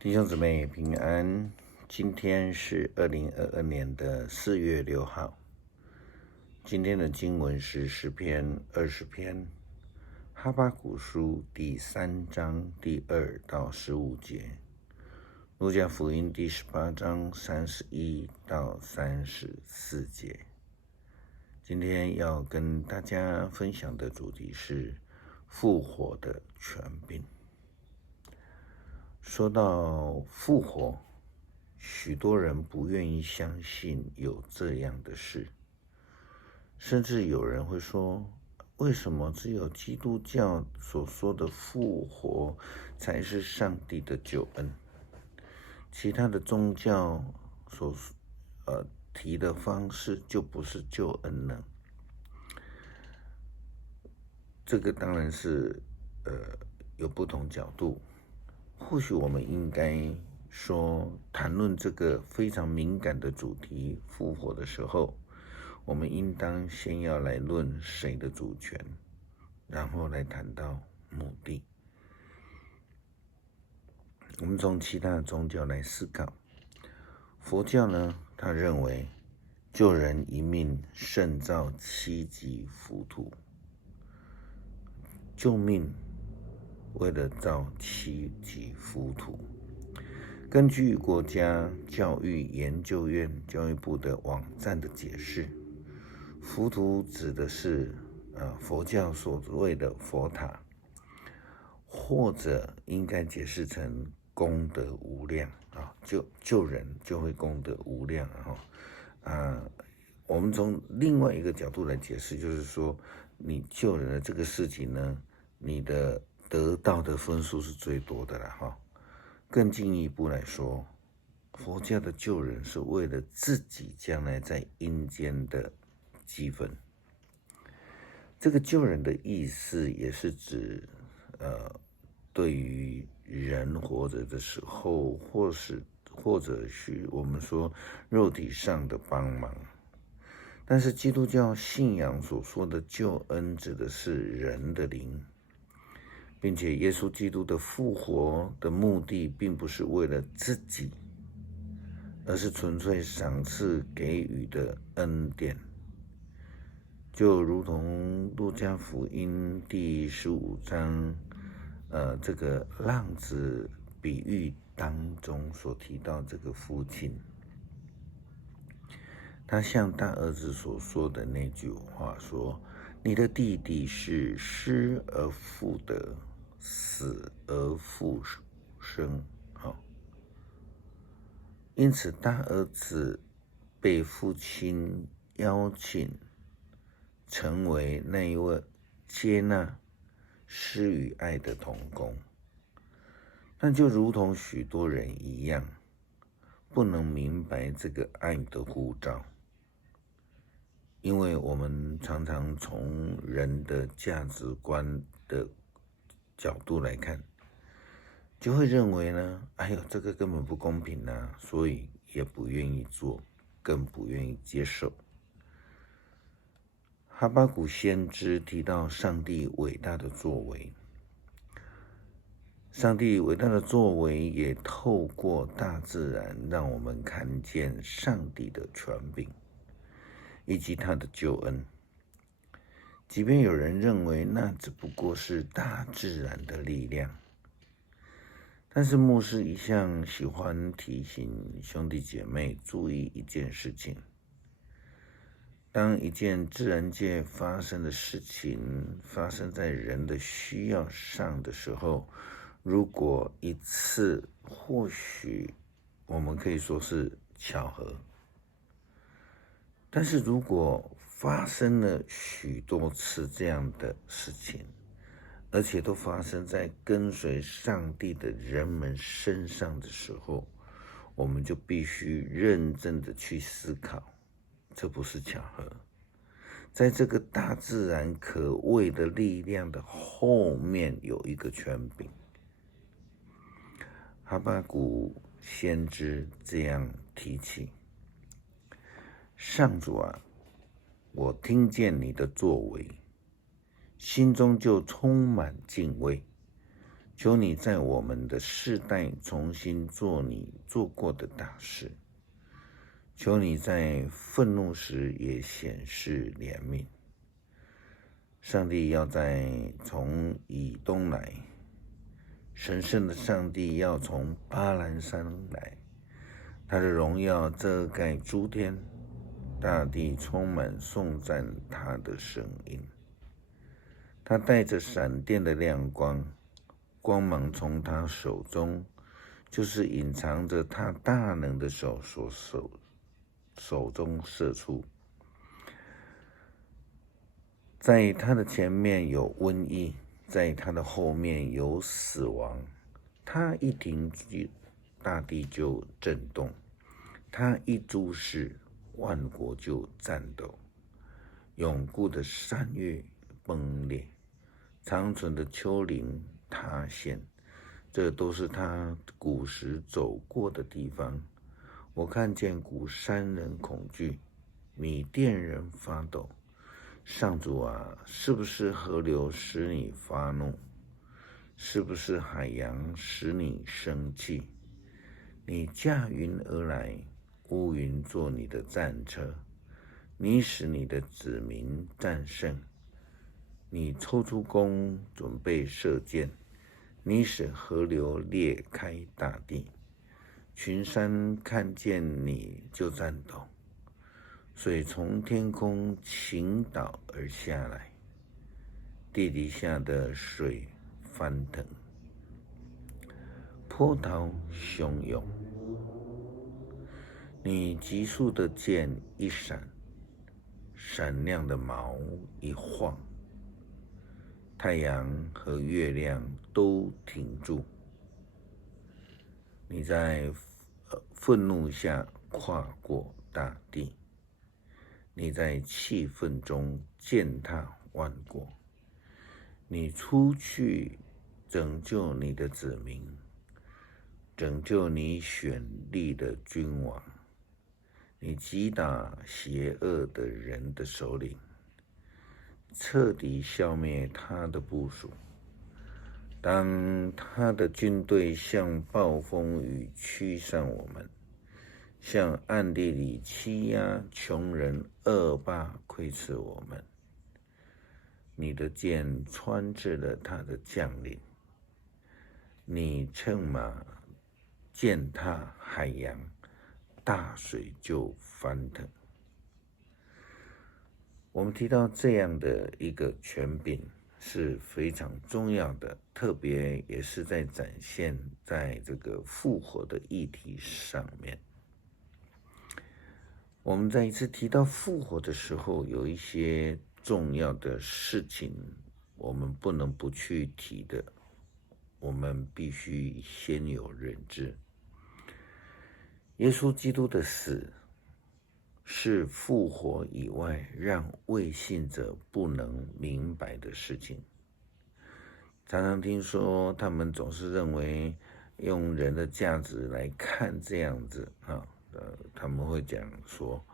弟兄姊妹平安，今天是2022年的4月6号。今天的经文是诗篇20篇，哈巴谷书第3章第2到15节，路加福音第18章31到34节。今天要跟大家分享的主题是复活的权柄。说到复活，许多人不愿意相信有这样的事，甚至有人会说，为什么只有基督教所说的复活才是上帝的救恩，其他的宗教所提的方式就不是救恩呢？这个当然是有不同角度。或许我们应该说，谈论这个非常敏感的主题复活的时候，我们应当先要来论谁的主权，然后来谈到目的。我们从其他的宗教来思考，佛教呢，他认为救人一命胜造7级浮屠，救命为了造7级浮屠。根据国家教育研究院教育部的网站的解释，浮屠指的是佛教所谓的佛塔，或者应该解释成功德无量啊，救人就会功德无量我们从另外一个角度来解释，就是说你救人的这个事情呢，你的得到的分数是最多的了更进一步来说，佛教的救人是为了自己将来在阴间的积分。这个救人的意思也是指对于人活着的时候，或者是我们说肉体上的帮忙。但是基督教信仰所说的救恩指的是人的灵，并且耶稣基督的复活的目的并不是为了自己，而是纯粹赏赐给予的恩典。就如同路加福音第15章这个浪子比喻当中所提到这个父亲，他向大儿子所说的那句话说，你的弟弟是失而复得，死而复生。因此大儿子被父亲邀请成为那一位接纳施与爱的同工，但就如同许多人一样，不能明白这个爱的呼召，因为我们常常从人的价值观的角度来看，就会认为呢，这个根本不公平所以也不愿意做，更不愿意接受。哈巴谷先知提到上帝伟大的作为，上帝伟大的作为也透过大自然让我们看见上帝的权柄以及他的救恩。即便有人认为那只不过是大自然的力量，但是牧师一向喜欢提醒兄弟姐妹注意一件事情，当一件自然界发生的事情发生在人的需要上的时候，如果一次或许我们可以说是巧合，但是如果发生了许多次这样的事情，而且都发生在跟随上帝的人们身上的时候，我们就必须认真的去思考，这不是巧合。在这个大自然可畏的力量的后面有一个权柄。哈巴谷先知这样提起，上主啊，我听见你的作为，心中就充满敬畏，求你在我们的世代重新做你做过的大事，求你在愤怒时也显示怜悯。上帝要从以东来，神圣的上帝要从巴兰山来，他的荣耀遮盖诸天，大地充满颂赞他的声音。他带着闪电的亮光，光芒从他手中，就是隐藏着他大能的手中射出。在他的前面有瘟疫，在他的后面有死亡。他一停止，大地就震动；他一注视，万国就颤抖。永固的山岳崩裂，长存的丘陵塌陷，这都是他古时走过的地方。我看见古山人恐惧，米甸人发抖。上主啊，是不是河流使你发怒？是不是海洋使你生气？你驾云而来，乌云做你的战车，你使你的子民战胜。你抽出弓，准备射箭，你使河流裂开大地，群山看见你就颤抖。水从天空倾倒而下来，地底下的水翻腾，波涛汹涌。你急速的箭一闪，闪亮的矛一晃，太阳和月亮都停住。你在愤怒下跨过大地，你在气愤中践踏万国。你出去拯救你的子民，拯救你选立的君王。你击打邪恶的人的首领，彻底消灭他的部属。当他的军队像暴风雨驱散我们，像暗地里欺压穷人，恶霸窥视我们。你的剑穿刺了他的将领，你乘马践踏海洋，大水就翻腾。我们提到这样的一个权柄是非常重要的，特别也是在展现在这个复活的议题上面。我们在一次提到复活的时候，有一些重要的事情我们不能不去提的，我们必须先有认知。耶稣基督的死是复活以外让未信者不能明白的事情。常常听说他们总是认为用人的价值来看这样子他们会讲说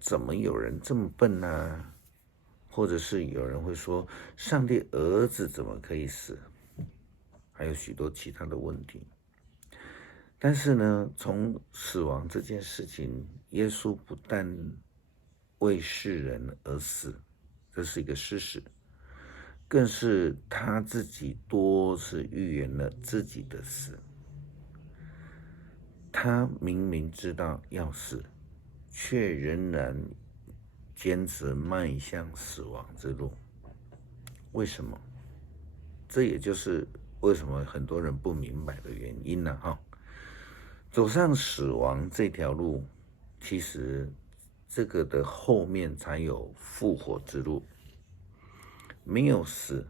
怎么有人这么笨啊？或者是有人会说上帝儿子怎么可以死？还有许多其他的问题。但是呢，从死亡这件事情，耶稣不但为世人而死，这是一个事实，更是他自己多次预言了自己的死。他明明知道要死，却仍然坚持迈向死亡之路。为什么？这也就是为什么很多人不明白的原因了走上死亡这条路，其实这个的后面才有复活之路。没有死，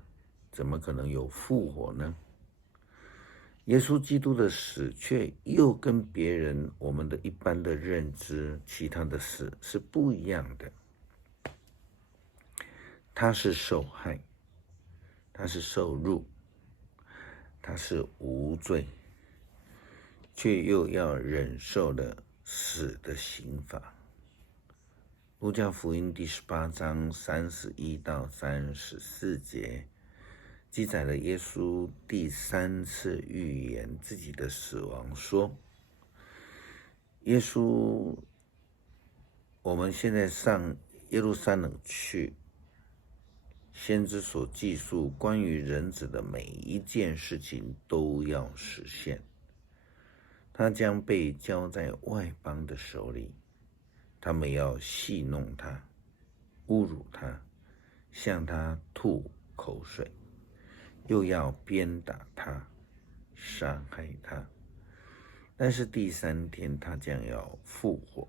怎么可能有复活呢？耶稣基督的死却又跟别人我们的一般的认知，其他的死是不一样的。他是受害，他是受辱，他是无罪，却又要忍受了死的刑罚。路加福音第18章31到34节记载了耶稣第3次预言自己的死亡，说：耶稣，我们现在上耶路撒冷去，先知所记述关于人子的每一件事情都要实现，他将被交在外邦的手里，他们要戏弄他，侮辱他，向他吐口水，又要鞭打他，杀害他。但是第3天他将要复活。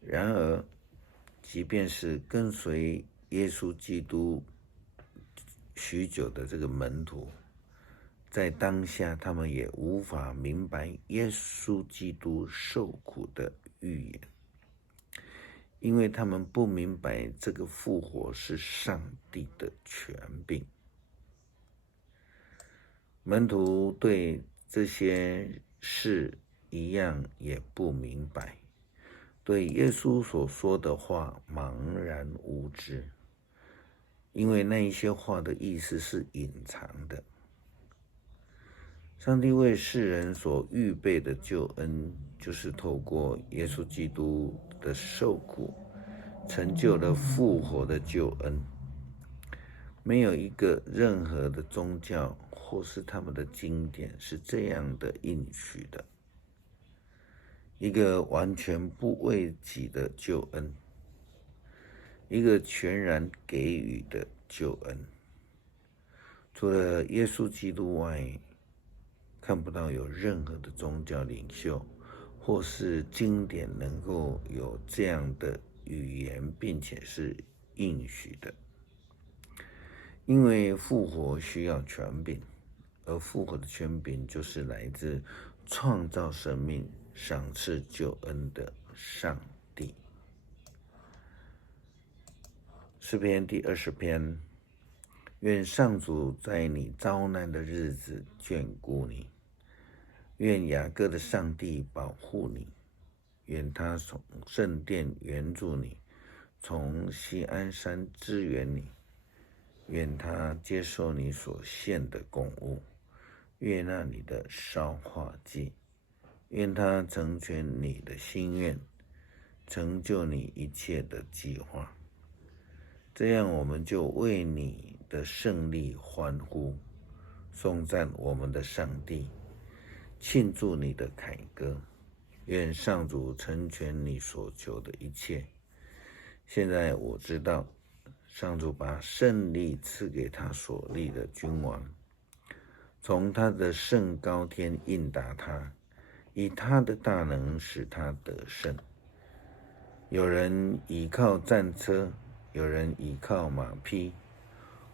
然而，即便是跟随耶稣基督许久的这个门徒，在当下他们也无法明白耶稣基督受苦的预言，因为他们不明白这个复活是上帝的权柄。门徒对这些事一样也不明白，对耶稣所说的话茫然无知，因为那一些话的意思是隐藏的。上帝为世人所预备的救恩，就是透过耶稣基督的受苦，成就了复活的救恩。没有一个任何的宗教或是他们的经典是这样的应许的，一个完全不为己的救恩，一个全然给予的救恩。除了耶稣基督外，看不到有任何的宗教领袖或是经典能够有这样的语言，并且是应许的。因为复活需要权柄，而复活的权柄就是来自创造生命、赏赐救恩的上帝。诗篇第20篇，愿上主在你遭难的日子眷顾你，愿雅各的上帝保护你，愿他从圣殿援助你，从锡安山支援你，愿他接受你所献的供物，悦纳你的烧化祭，愿他成全你的心愿，成就你一切的计划。这样我们就为你的胜利欢呼，颂赞我们的上帝，庆祝你的凯歌。愿上主成全你所求的一切。现在我知道，上主把胜利赐给他所立的君王，从他的圣高天应答他，以他的大能使他得胜。有人倚靠战车，有人倚靠马匹，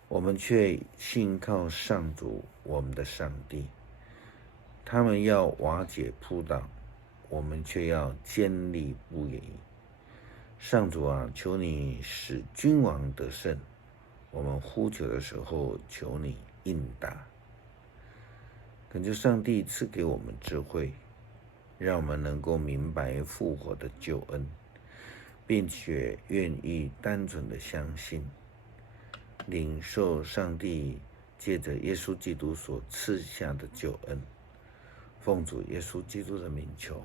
我们却信靠上主我们的上帝。他们要瓦解扑倒，我们却要坚立不移。上主啊，求你使君王得胜，我们呼求的时候，求你应答。恳求上帝赐给我们智慧，让我们能够明白复活的救恩，并且愿意单纯的相信，领受上帝借着耶稣基督所赐下的救恩。奉主耶稣基督的名求。